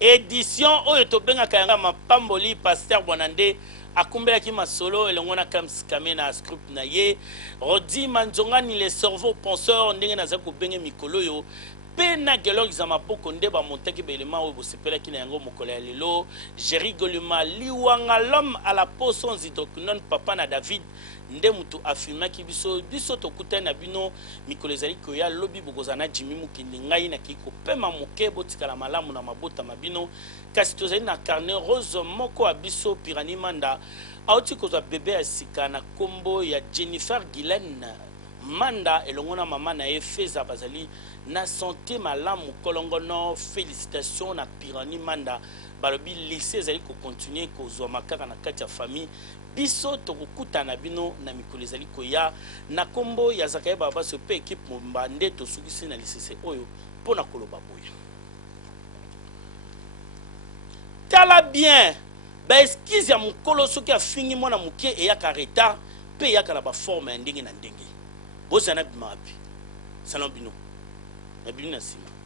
édition oyo tobengaka yanga mapamboli pasteur Bonande akumbelaki masolo elongo na kamsikame na script na ye Rodi Manzongani les cerveaux penseurs ndenge naza kobenge mikolo yo pe na gelor za mapoko nde ba montaki belema oyo bosepelaki na yango mokolo ya lelo Jerry Goluma liwanga l'homme à la peau sans hydroquinone papa na David nde mutu afirmaki biso tokutani na bino mikolo ezali koya lobi bokozana Jimmy Mukindi ngai na kiko pema moke botikala malamu na mabota mabino kasi tozali na carnet rose moko ya biso Pirani Manda auti kozwa bebe ya sika na kombo ya Jennifer Guylaine Manda elongo na mama na ye Feza bazali na santé malamu kolongono félicitations na Pirani Manda balobi lycée ezali ko continuer kozwa makaka na kati ya famille biso tokukutana bino na mikolo ezali koya na kombo ya Zakaye Baba so pe équipe Mbande tosukisi na lycée oyo pona koloba boya tala bien ba excuse ya mukolo soki afingi mwana mukie e yaka retard pe yaka na ba forme ya ndenge na ndenge bozana bimapi salon bino na bino na sima